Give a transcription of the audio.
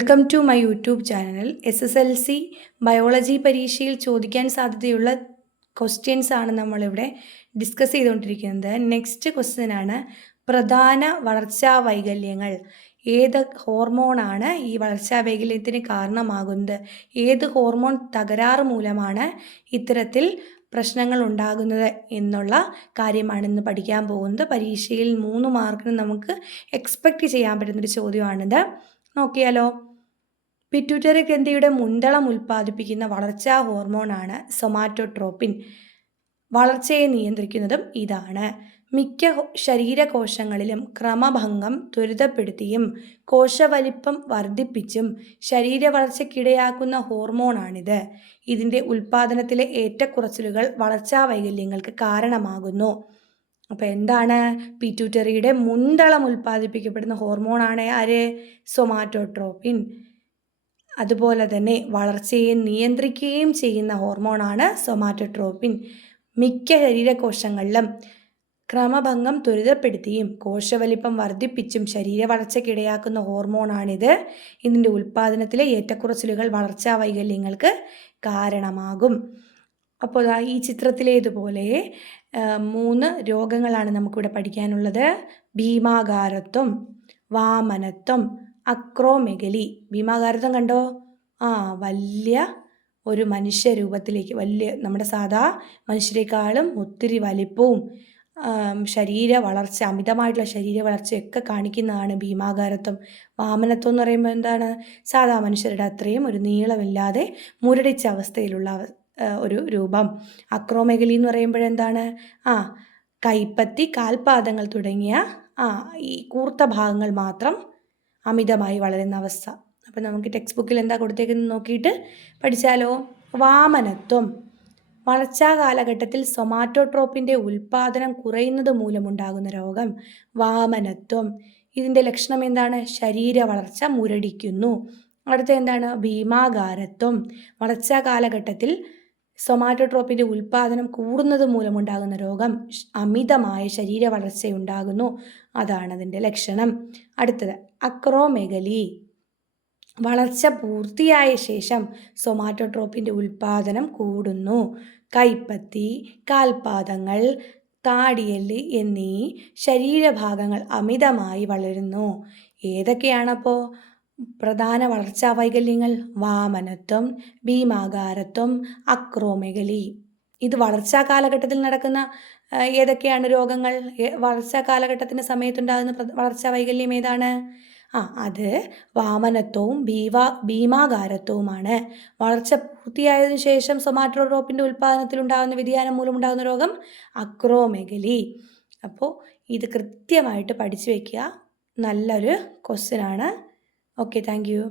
Welcome to my YouTube channel. SSLC biology പരീക്ഷയിൽ ചോദിക്കാൻ സാധ്യതയുള്ള ക്വസ്റ്റ്യൻസ് ആണ് നമ്മളിവിടെ ഡിസ്കസ് ചെയ്തുകൊണ്ടിരിക്കുന്നത്. നെക്സ്റ്റ് ക്വസ്റ്റ്യൻ ആണ്, പ്രധാന വളർച്ചാ വൈകല്യങ്ങൾ. ഏത് ഹോർമോണാണ് ഈ വളർച്ചാ വൈകല്യത്തിന് കാരണമാകുന്നത്? ഏത് ഹോർമോൺ തകരാറ് മൂലമാണ് ഇത്തരത്തിൽ പ്രശ്നങ്ങൾ ഉണ്ടാകുന്നത് എന്നുള്ള കാര്യമാണ് ഇന്ന് പഠിക്കാൻ പോകുന്നത്. പരീക്ഷയിൽ 3 മാർക്കിന് നമുക്ക് എക്സ്പെക്റ്റ് ചെയ്യാൻ പറ്റുന്നൊരു ചോദ്യമാണിത്. നോക്കിയാലോ. പിറ്റ്യൂട്ടറി ഗ്രന്ഥിയുടെ മുൻതളം ഉൽപ്പാദിപ്പിക്കുന്ന വളർച്ചാ ഹോർമോണാണ് സൊമാറ്റോട്രോപ്പിൻ. വളർച്ചയെ നിയന്ത്രിക്കുന്നതും ഇതാണ്. മിക്ക ശരീരകോശങ്ങളിലും ക്രമഭംഗം ത്വരിതപ്പെടുത്തിയും കോശവലിപ്പം വർദ്ധിപ്പിച്ചും ശരീരവളർച്ചയ്ക്കിടയാക്കുന്ന ഹോർമോണാണിത്. ഇതിൻ്റെ ഉൽപ്പാദനത്തിലെ ഏറ്റക്കുറച്ചിലുകൾ വളർച്ചാ വൈകല്യങ്ങൾക്ക് കാരണമാകുന്നു. അപ്പോൾ എന്താണ്? പിറ്റ്യൂട്ടറിയുടെ മുൻതളം ഉൽപ്പാദിപ്പിക്കപ്പെടുന്ന ഹോർമോണാണ് ആര്? സൊമാറ്റോട്രോപ്പിൻ. അതുപോലെ തന്നെ വളർച്ചയെ നിയന്ത്രിക്കുകയും ചെയ്യുന്ന ഹോർമോണാണ് സൊമാറ്റോട്രോപ്പിൻ. മിക്ക ശരീരകോശങ്ങളിലും ക്രമഭംഗം ത്വരിതപ്പെടുത്തിയും കോശവലിപ്പം വർദ്ധിപ്പിച്ചും ശരീരവളർച്ചയ്ക്കിടയാക്കുന്ന ഹോർമോണാണിത്. ഇതിൻ്റെ ഉൽപ്പാദനത്തിലെ ഏറ്റക്കുറച്ചിലുകൾ വളർച്ചാ വൈകല്യങ്ങൾക്ക് കാരണമാകും. അപ്പോൾ ഈ ചിത്രത്തിലേതുപോലെ 3 രോഗങ്ങളാണ് നമുക്കിവിടെ പഠിക്കാനുള്ളത്. ഭീമാകാരത്വം, വാമനത്വം, അക്രോമെഗലി. ഭീമാകാരത്വം കണ്ടോ? വലിയ ഒരു മനുഷ്യരൂപത്തിലേക്ക്, വലിയ നമ്മുടെ സാധാ മനുഷ്യരെക്കാളും ഒത്തിരി വലിപ്പവും ശരീര വളർച്ച, അമിതമായിട്ടുള്ള ശരീര വളർച്ചയൊക്കെ കാണിക്കുന്നതാണ് ഭീമാകാരത്വം. വാമനത്വം എന്ന് പറയുമ്പോൾ എന്താണ്? സാധാ മനുഷ്യരുടെ അത്രയും ഒരു നീളമില്ലാതെ മുരടിച്ച അവസ്ഥയിലുള്ള ഒരു രൂപം. അക്രോമെഗലി എന്ന് പറയുമ്പോഴെന്താണ്? കൈപ്പത്തി, കാൽപാദങ്ങൾ തുടങ്ങിയ ഈ കൂർത്ത ഭാഗങ്ങൾ മാത്രം അമിതമായി വളരുന്ന അവസ്ഥ. അപ്പം നമുക്ക് ടെക്സ്റ്റ് ബുക്കിൽ എന്താ കൊടുത്തേക്കുന്നത് നോക്കിയിട്ട് പഠിച്ചാലോ. വാമനത്വം, വളർച്ചാ കാലഘട്ടത്തിൽ സൊമാറ്റോട്രോപ്പിൻ്റെ ഉൽപ്പാദനം കുറയുന്നത് മൂലമുണ്ടാകുന്ന രോഗം വാമനത്വം. ഇതിൻ്റെ ലക്ഷണം എന്താണ്? ശരീര വളർച്ച മുരടിക്കുന്നു. അടുത്ത എന്താണ്? ഭീമാകാരത്വം. വളർച്ചാ കാലഘട്ടത്തിൽ സൊമാറ്റോട്രോപ്പിൻ്റെ ഉൽപ്പാദനം കൂടുന്നത് മൂലമുണ്ടാകുന്ന രോഗം അമിതമായ ശരീര വളർച്ചയുണ്ടാകുന്നു. അതാണ് അതിൻ്റെ ലക്ഷണം. അടുത്തത് അക്രോമെഗലി. വളർച്ച പൂർത്തിയായ ശേഷം സൊമാറ്റോട്രോപ്പിൻ്റെ ഉൽപ്പാദനം കൂടുന്നു. കൈപ്പത്തി, കാൽപാദങ്ങൾ, താടിയെല്ല് എന്നീ ശരീരഭാഗങ്ങൾ അമിതമായി വളരുന്നു. ഏതൊക്കെയാണപ്പോൾ പ്രധാന വളർച്ചാ വൈകല്യങ്ങൾ? വാമനത്വം, ഭീമാകാരത്വം, അക്രോമെഗലി. ഇത് വളർച്ചാ കാലഘട്ടത്തിൽ നടക്കുന്ന ഏതൊക്കെയാണ് രോഗങ്ങൾ? വളർച്ചാ കാലഘട്ടത്തിൻ്റെ സമയത്തുണ്ടാകുന്ന വളർച്ചാ വൈകല്യം ഏതാണ്? അത് വാമനത്വവും ഭീമാകാരത്വവുമാണ്. വളർച്ച പൂർത്തിയായതിനു ശേഷം സൊമാറ്റോട്രോപ്പിൻ്റെ ഉൽപ്പാദനത്തിൽ ഉണ്ടാകുന്ന വ്യതിയാനം മൂലമുണ്ടാകുന്ന രോഗം അക്രോമെഗലി. അപ്പോൾ ഇത് കൃത്യമായിട്ട് പഠിച്ചു വയ്ക്കുക. നല്ലൊരു ക്വസ്റ്റ്യനാണ്. Okay, thank you.